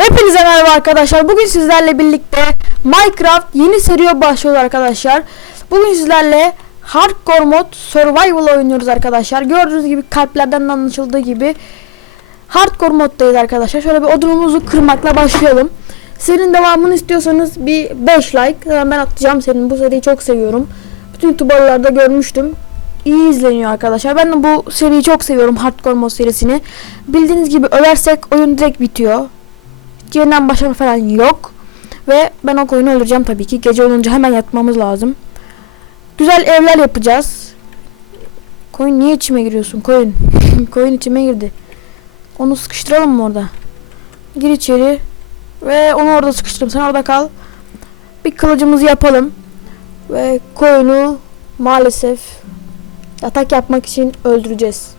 Hepinize merhaba arkadaşlar. Bugün sizlerle birlikte Minecraft yeni seriye başlıyor arkadaşlar. Bugün sizlerle Hardcore mod Survival oynuyoruz arkadaşlar. Gördüğünüz gibi kalplerden de anlaşıldığı gibi Hardcore moddayız arkadaşlar. Şöyle bir odunumuzu kırmakla başlayalım. Serinin devamını istiyorsanız bir 5 like. Ben atacağım senin. Bu seriyi çok seviyorum. Bütün youtuberlarda görmüştüm. İyi izleniyor arkadaşlar. Ben de bu seriyi çok seviyorum. Hardcore mod serisini. Bildiğiniz gibi ölersek oyun direkt bitiyor. Yeniden başlama falan yok. Ve ben o koyunu öldüreceğim tabii ki. Gece olunca hemen yatmamız lazım. Güzel evler yapacağız. Koyun niye içime giriyorsun koyun? koyun içime girdi. Onu sıkıştıralım mı orada? Gir içeri. Ve onu orada sıkıştırdım. Sen orada kal. Bir kılıcımızı yapalım. Ve koyunu maalesef yatak yapmak için öldüreceğiz.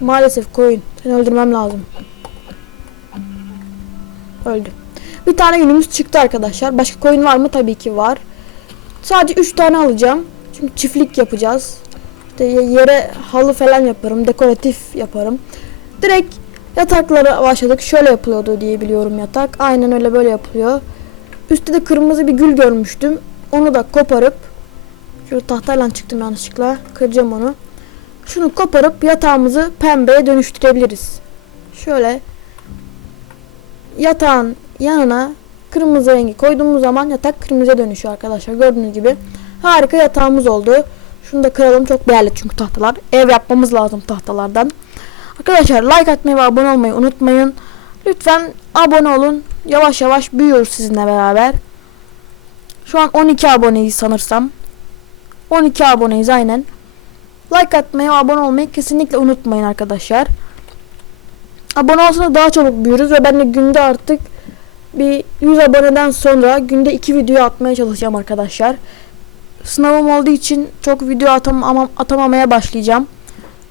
Maalesef koyun. Seni öldürmem lazım. Öldü. Bir tane günümüz çıktı arkadaşlar. Başka koyun var mı? Tabii ki var. Sadece 3 tane alacağım. Çünkü çiftlik yapacağız. İşte yere halı falan yaparım. Dekoratif yaparım. Direkt yataklara başladık. Şöyle yapılıyordu diye biliyorum yatak. Aynen öyle böyle yapılıyor. Üstte de kırmızı bir gül görmüştüm. Onu da koparıp şöyle tahtayla çıktım yanlışlıkla. Kıracağım onu. Şunu koparıp yatağımızı pembeye dönüştürebiliriz. Şöyle yatağın yanına kırmızı rengi koyduğumuz zaman yatak kırmızıya dönüşüyor arkadaşlar. Gördüğünüz gibi harika yatağımız oldu. Şunu da kıralım. Çok değerli çünkü tahtalar. Ev yapmamız lazım tahtalardan. Arkadaşlar like atmayı ve abone olmayı unutmayın. Lütfen abone olun. Yavaş yavaş büyüyoruz sizinle beraber. Şu an 12 aboneyiz sanırsam. 12 aboneyiz aynen. Like atmayı ve abone olmayı kesinlikle unutmayın arkadaşlar. Abone olsanız daha çabuk büyürüz ve ben de günde artık bir 100 aboneden sonra günde 2 video atmaya çalışacağım arkadaşlar. Sınavım olduğu için çok video atamam atamamaya başlayacağım.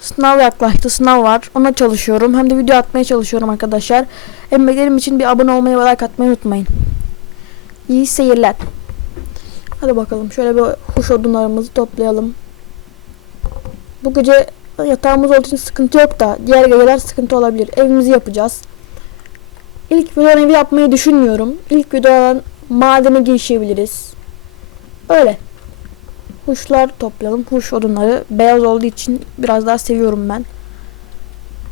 Sınav yaklaştı, sınav var. Ona çalışıyorum. Hem de video atmaya çalışıyorum arkadaşlar. Emeklerim için bir abone olmayı ve like atmayı unutmayın. İyi seyirler. Hadi bakalım şöyle bir huş odunlarımızı toplayalım. Bu gece yatağımız olduğu için sıkıntı yok da diğer geceler sıkıntı olabilir. Evimizi yapacağız. İlk videodan evi yapmayı düşünmüyorum. İlk videodan madene girişebiliriz. Öyle. Huşlar toplayalım. Huş odunları beyaz olduğu için biraz daha seviyorum ben.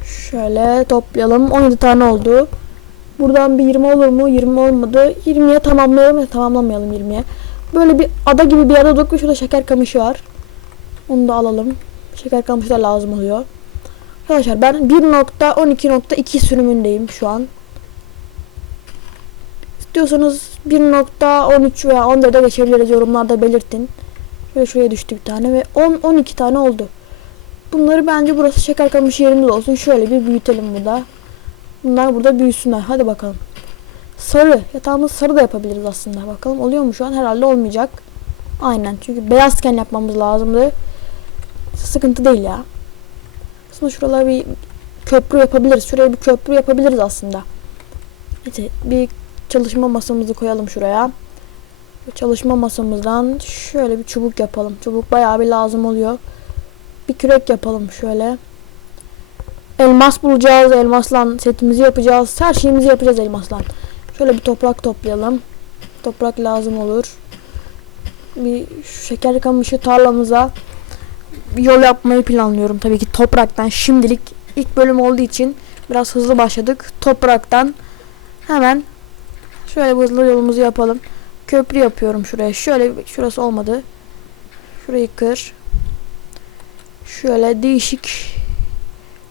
Şöyle toplayalım. 17 tane oldu. Buradan bir 20 olur mu? 20 olmadı. 20'ye tamamlayalım ya tamamlamayalım 20'ye. Böyle bir ada gibi bir ada dokun. Şurada şeker kamışı var. Onu da alalım. Şeker kamışı da lazım oluyor. Arkadaşlar ben 1.12.2 sürümündeyim şu an. İstiyorsanız 1.13 veya 14'e geçebiliriz yorumlarda belirtin. Şöyle şuraya düştü bir tane ve 10-12 tane oldu. Bunları bence burası şeker kamışı yerimiz olsun. Şöyle bir büyütelim burada. Bunlar burada büyüsünler. Hadi bakalım. Sarı. Yatağımız sarı da yapabiliriz aslında. Bakalım oluyor mu şu an? Herhalde olmayacak. Aynen. Çünkü beyazken yapmamız lazımdı. Sıkıntı değil ya. Aslında şuralara bir köprü yapabiliriz. Şuraya bir köprü yapabiliriz aslında. Neyse bir çalışma masamızı koyalım şuraya. Çalışma masamızdan şöyle bir çubuk yapalım. Çubuk bayağı bir lazım oluyor. Bir kürek yapalım şöyle. Elmas bulacağız. Elmasla setimizi yapacağız. Her şeyimizi yapacağız elmasla. Şöyle bir toprak toplayalım. Toprak lazım olur. Bir şeker kamışı tarlamıza yol yapmayı planlıyorum. Tabii ki topraktan şimdilik ilk bölüm olduğu için biraz hızlı başladık. Topraktan hemen şöyle hızlı yolumuzu yapalım. Köprü yapıyorum şuraya. Şöyle şurası olmadı. Şurayı kır. Şöyle değişik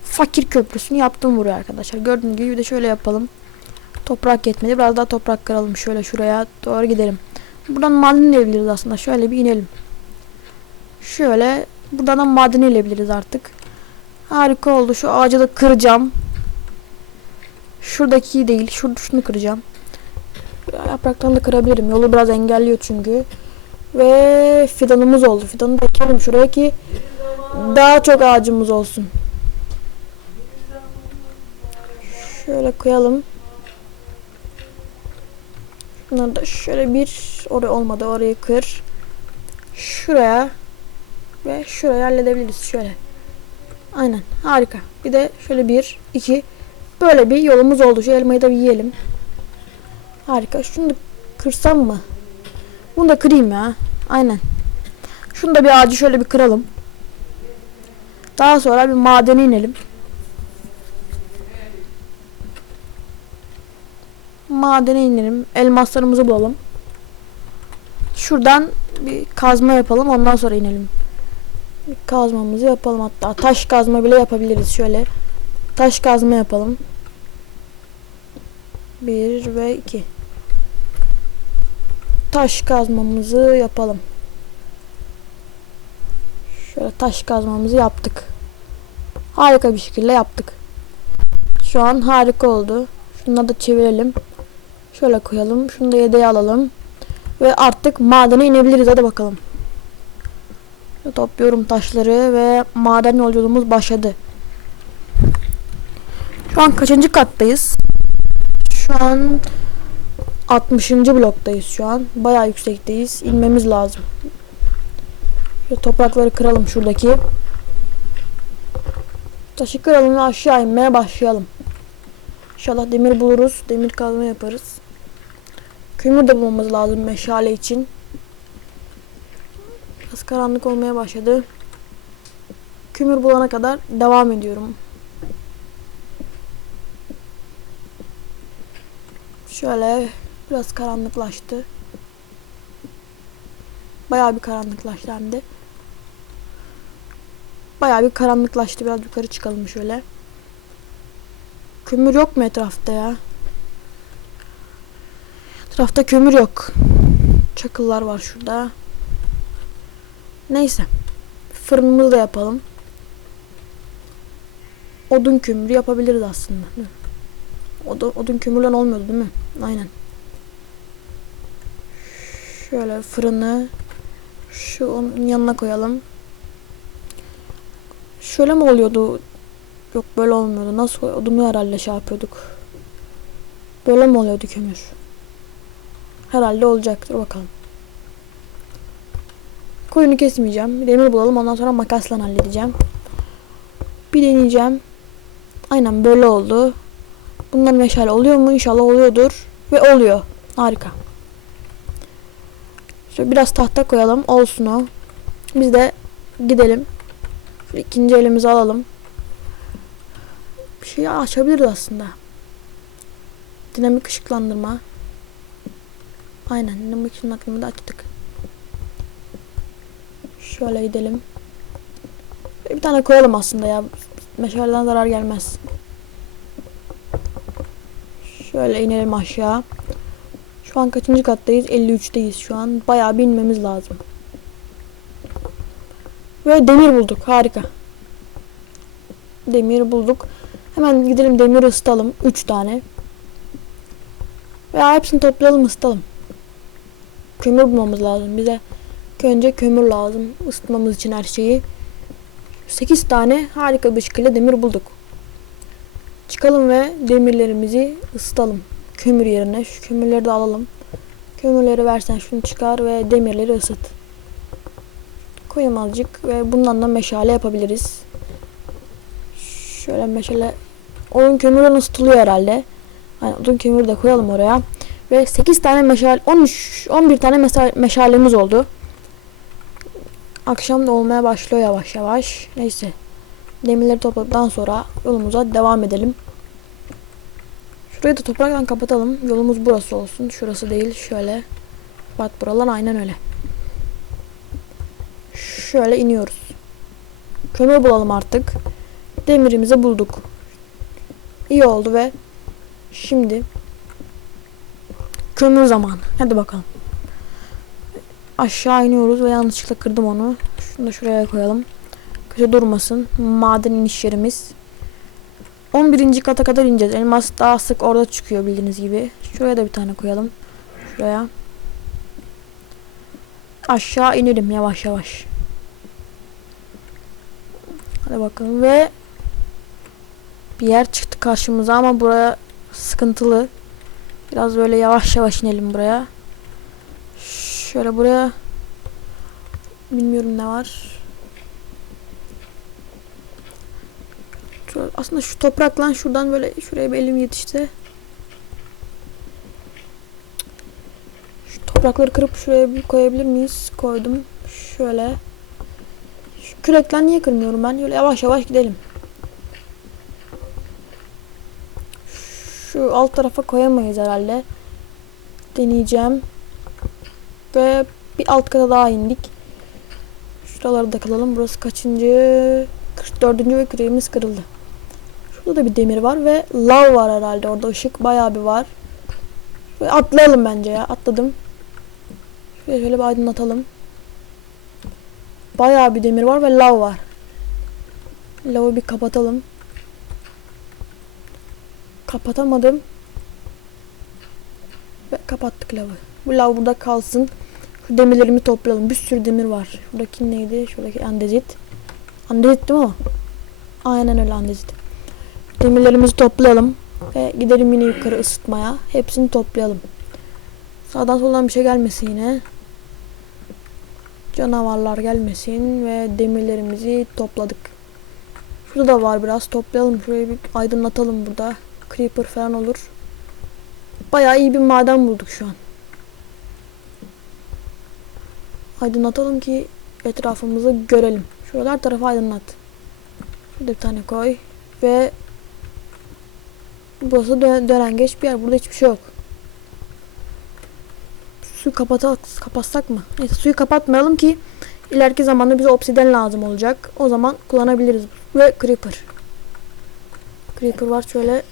fakir köprüsünü yaptım buraya arkadaşlar. Gördüğünüz gibi de şöyle yapalım. Toprak yetmedi. Biraz daha toprak kıralım. Şöyle şuraya doğru gidelim. Buradan maden inebiliriz aslında. Şöyle bir inelim. Şöyle buradan da maden inebiliriz artık. Harika oldu. Şu ağacı da kıracağım. Şuradaki değil. Şur şunu kıracağım. Yapraktan da kırabilirim. Yolu biraz engelliyor çünkü. Ve fidanımız oldu. Fidanı da ekelim şuraya ki daha çok ağacımız olsun. Şöyle koyalım. Bunları da şöyle bir oraya olmadı orayı kır. Şuraya ve şuraya halledebiliriz şöyle. Aynen harika. Bir de şöyle bir iki böyle bir yolumuz oldu. Şu elmayı da bir yiyelim. Harika. Şunu da kırsam mı? Bunu da kırayım ya. Aynen. Şunu da bir ağacı şöyle bir kıralım. Daha sonra bir madene inelim. Madene inelim. Elmaslarımızı bulalım. Şuradan bir kazma yapalım. Ondan sonra inelim. Kazmamızı yapalım hatta. Taş kazma bile yapabiliriz. Şöyle taş kazma yapalım. Bir ve iki. Taş kazmamızı yapalım. Şöyle taş kazmamızı yaptık. Harika bir şekilde yaptık. Şu an harika oldu. Şunları da çevirelim. Şöyle koyalım. Şunu da yedeğe alalım. Ve artık madene inebiliriz. Hadi bakalım. Topluyorum taşları ve maden yolculuğumuz başladı. Şu an kaçıncı kattayız? Şu an 60. bloktayız şu an. Bayağı yüksekteyiz. İnmemiz lazım. Şöyle toprakları kıralım şuradaki. Taşı kıralım ve aşağı inmeye başlayalım. İnşallah demir buluruz. Demir kazma yaparız. Kömür de bulmamız lazım meşale için. Karanlık olmaya başladı. Kömür bulana kadar devam ediyorum. Şöyle biraz karanlıklaştı. Bayağı bir karanlıklaştı hem. Bayağı bir karanlıklaştı. Biraz yukarı çıkalım şöyle. Kömür yok mu etrafta ya? Etrafta kömür yok. Çakıllar var şurada. Neyse. Fırınımızı da yapalım. Odun kömürü yapabiliriz aslında. Odun, odun kömürlen olmuyordu değil mi? Aynen. Şöyle fırını şu onun yanına koyalım. Şöyle mi oluyordu? Yok böyle olmuyordu. Nasıl? Odunu herhalde şey yapıyorduk. Böyle mi oluyordu kömür? Herhalde olacaktır bakalım. Koyunu kesmeyeceğim. Demir bulalım ondan sonra makasla halledeceğim. Bir deneyeceğim. Aynen böyle oldu. Bundan meşale oluyor mu? İnşallah oluyordur. Ve oluyor. Harika. Şöyle biraz tahta koyalım. Olsun o. Biz de gidelim. Şöyle ikinci elimizi alalım. Bir şey açabiliriz aslında. Dinamik ışıklandırma. Aynen dinamik ışıklandırmayı da açtık. Şöyle gidelim. Bir tane koyalım aslında ya. Meşaleden zarar gelmez. Şöyle inelim aşağı. Şu an kaçıncı kattayız? 53'teyiz şu an. Bayağı binmemiz lazım. Ve demir bulduk. Harika. Demir bulduk. Hemen gidelim demir ısıtalım. 3 tane. Ve hepsini toplayalım ısıtalım. Kömür bulmamız lazım bize. Önce kömür lazım ısıtmamız için her şeyi. 8 tane harika bir şekilde demir bulduk. Çıkalım ve demirlerimizi ısıtalım. Kömür yerine şu kömürleri de alalım. Kömürleri versen şunu çıkar ve demirleri ısıt. Koyayım azıcık ve bundan da meşale yapabiliriz. Şöyle meşale onun kömürden ısıtılıyor herhalde. Hani odun kömürü de koyalım oraya. Ve 8 tane meşale 13 11 tane meşalemiz oldu. Akşam da olmaya başlıyor yavaş yavaş. Neyse. Demirleri topladıktan sonra yolumuza devam edelim. Şurayı da topraktan kapatalım. Yolumuz burası olsun. Şurası değil. Şöyle. Bak buralar aynen öyle. Şöyle iniyoruz. Kömür bulalım artık. Demirimizi bulduk. İyi oldu ve şimdi kömür zamanı. Hadi bakalım. Aşağı iniyoruz ve yanlışlıkla kırdım onu. Şunu da şuraya koyalım. Kötü durmasın. Maden iniş yerimiz. 11. kata kadar ineceğiz. Elmas daha sık orada çıkıyor bildiğiniz gibi. Şuraya da bir tane koyalım. Şuraya. Aşağı inelim yavaş yavaş. Hadi bakalım ve bir yer çıktı karşımıza ama buraya sıkıntılı. Biraz böyle yavaş yavaş inelim buraya. Şöyle buraya bilmiyorum ne var. Aslında şu toprakla şuradan böyle şuraya bir elim yetişti. Toprakları kırıp şuraya bir koyabilir miyiz? Koydum. Şöyle. Şu kürekten niye kırmıyorum ben? Şöyle yavaş yavaş gidelim. Şu alt tarafa koyamayız herhalde. Deneyeceğim. Ve bir alt kata daha indik. Şuralarda kalalım. Burası kaçıncı? 44. ve küreğimiz kırıldı. Şurada da bir demir var ve lav var herhalde. Orada ışık bayağı bir var. Ve atlayalım bence ya. Atladım. Şöyle şöyle bir aydınlatalım. Bayağı bir demir var ve lav var. Lavı bir kapatalım. Kapatamadım. Ve kapattık lavı. Bu lav burada kalsın. Demirlerimi toplayalım. Bir sürü demir var. Şuradaki neydi? Şuradaki andezit. Andezit değil mi o? Aynen öyle andezit. Demirlerimizi toplayalım. Ve gidelim yine yukarı ısıtmaya. Hepsini toplayalım. Sağdan soldan bir şey gelmesin yine. Canavarlar gelmesin ve demirlerimizi topladık. Şurada da var biraz toplayalım. Şurayı bir aydınlatalım burada. Creeper falan olur. Bayağı iyi bir maden bulduk şu an. Aydınlatalım ki etrafımızı görelim. Şuralar tarafı aydınlat. Şurada bir tane koy. Ve burası dö dönen geç bir yer. Burada hiçbir şey yok. Suyu kapatak, kapatsak mı? Neyse suyu kapatmayalım ki ileriki zamanda bize obsiden lazım olacak. O zaman kullanabiliriz. Ve creeper. Creeper var şöyle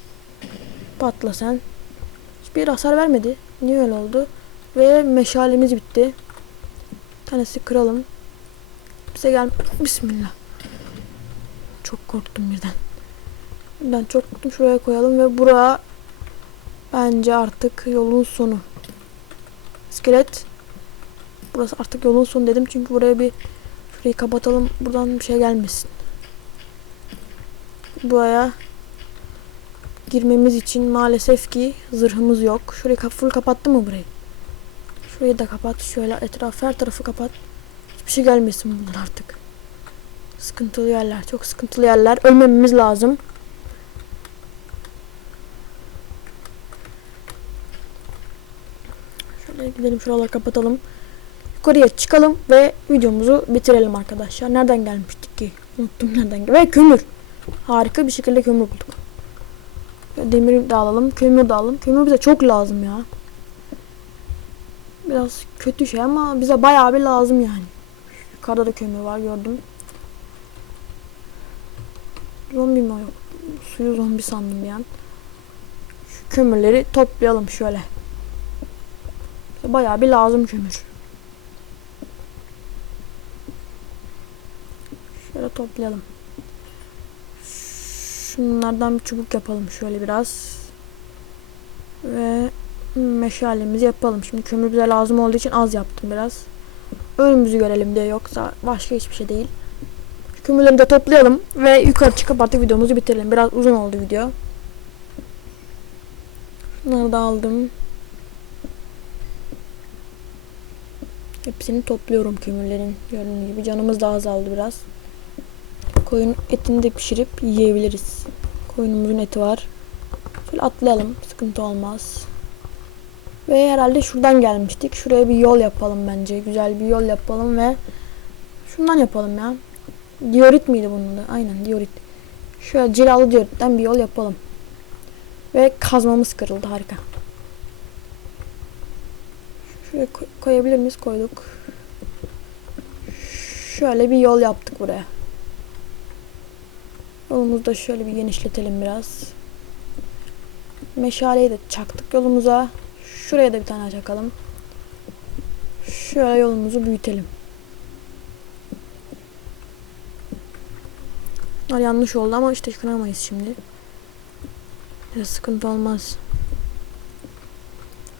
patla sen. Hiçbir hasar vermedi. Niye öyle oldu? Ve meşalemiz bitti. Tanesi kıralım. Bize gel. Bismillah. Çok korktum birden. Ben çok korktum. Şuraya koyalım ve buraya bence artık yolun sonu. İskelet. Burası artık yolun sonu dedim çünkü buraya bir şurayı kapatalım. Buradan bir şey gelmesin. Buraya girmemiz için maalesef ki zırhımız yok. Şurayı full kapattı mı burayı? Şurayı da kapat. Şöyle etraf her tarafı kapat. Hiçbir şey gelmesin bundan artık. Sıkıntılı yerler. Çok sıkıntılı yerler. Ölmememiz lazım. Şöyle gidelim şuraları kapatalım. Yukarıya çıkalım ve videomuzu bitirelim arkadaşlar. Nereden gelmiştik ki? Unuttum nereden. Ve kömür. Harika bir şekilde kömür bulduk. Demiri de alalım. Kömür de alalım. Kömür bize çok lazım ya. Biraz kötü şey ama bize bayağı bir lazım yani. Yukarıda da kömür var gördüm. Zombi mi yok? Suyu zombi sandım bir an. Şu kömürleri toplayalım şöyle. Bize bayağı bir lazım kömür. Şöyle toplayalım. Şunlardan bir çubuk yapalım şöyle biraz. Ve meşalemizi yapalım. Şimdi kömür bize lazım olduğu için az yaptım biraz. Önümüzü görelim diye yoksa başka hiçbir şey değil. Şu kömürleri de toplayalım ve yukarı çıkıp artık videomuzu bitirelim. Biraz uzun oldu video. Şunları da aldım. Hepsini topluyorum kömürlerin. Gördüğünüz gibi canımız da azaldı biraz. Koyun etini de pişirip yiyebiliriz. Koyunumuzun eti var. Şöyle atlayalım. Sıkıntı olmaz. Ve herhalde şuradan gelmiştik. Şuraya bir yol yapalım bence. Güzel bir yol yapalım ve şundan yapalım ya. Diorit miydi bunun da? Aynen diorit. Şöyle cilalı dioritten bir yol yapalım. Ve kazmamız kırıldı. Harika. Şuraya koy- koyabilir miyiz? Koyduk. Şöyle bir yol yaptık buraya. Yolumuzu da şöyle bir genişletelim biraz. Meşaleyi de çaktık yolumuza. Şuraya da bir tane çakalım. Şöyle yolumuzu büyütelim. Bunlar yanlış oldu ama işte kıramayız şimdi. Biraz sıkıntı olmaz.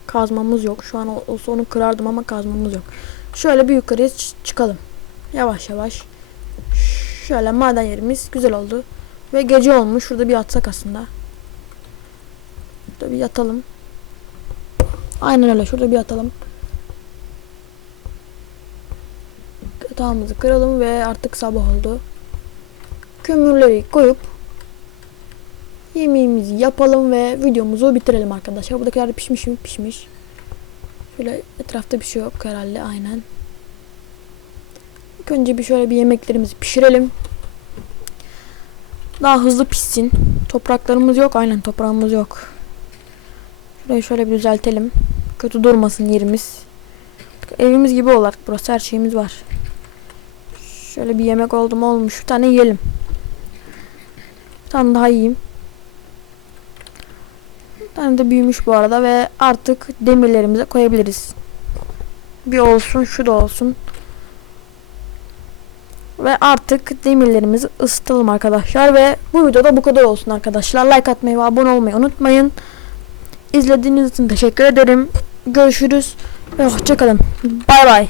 Kazmamız yok. Şu an ol- olsa onu kırardım ama kazmamız yok. Şöyle bir yukarıya çı- çıkalım. Yavaş yavaş. Şöyle maden yerimiz güzel oldu. Ve gece olmuş. Şurada bir yatsak aslında. Şurada bir yatalım. Aynen öyle. Şurada bir yatalım. Yatağımızı kıralım ve artık sabah oldu. Kömürleri koyup yemeğimizi yapalım ve videomuzu bitirelim arkadaşlar. Buradakiler pişmiş mi? Pişmiş. Şöyle etrafta bir şey yok herhalde aynen. İlk önce bir şöyle bir yemeklerimizi pişirelim. Daha hızlı pişsin. Topraklarımız yok. Aynen toprağımız yok. Şurayı şöyle bir düzeltelim. Kötü durmasın yerimiz. Evimiz gibi olarak burası her şeyimiz var. Şöyle bir yemek oldu mu olmuş. Bir tane yiyelim. Bir tane daha yiyeyim. Bir tane de büyümüş bu arada ve artık demirlerimize koyabiliriz. Bir olsun şu da olsun. Ve artık demirlerimizi ısıtalım arkadaşlar ve bu videoda bu kadar olsun arkadaşlar. Like atmayı ve abone olmayı unutmayın. İzlediğiniz için teşekkür ederim. Görüşürüz ve hoşçakalın. Bay bay.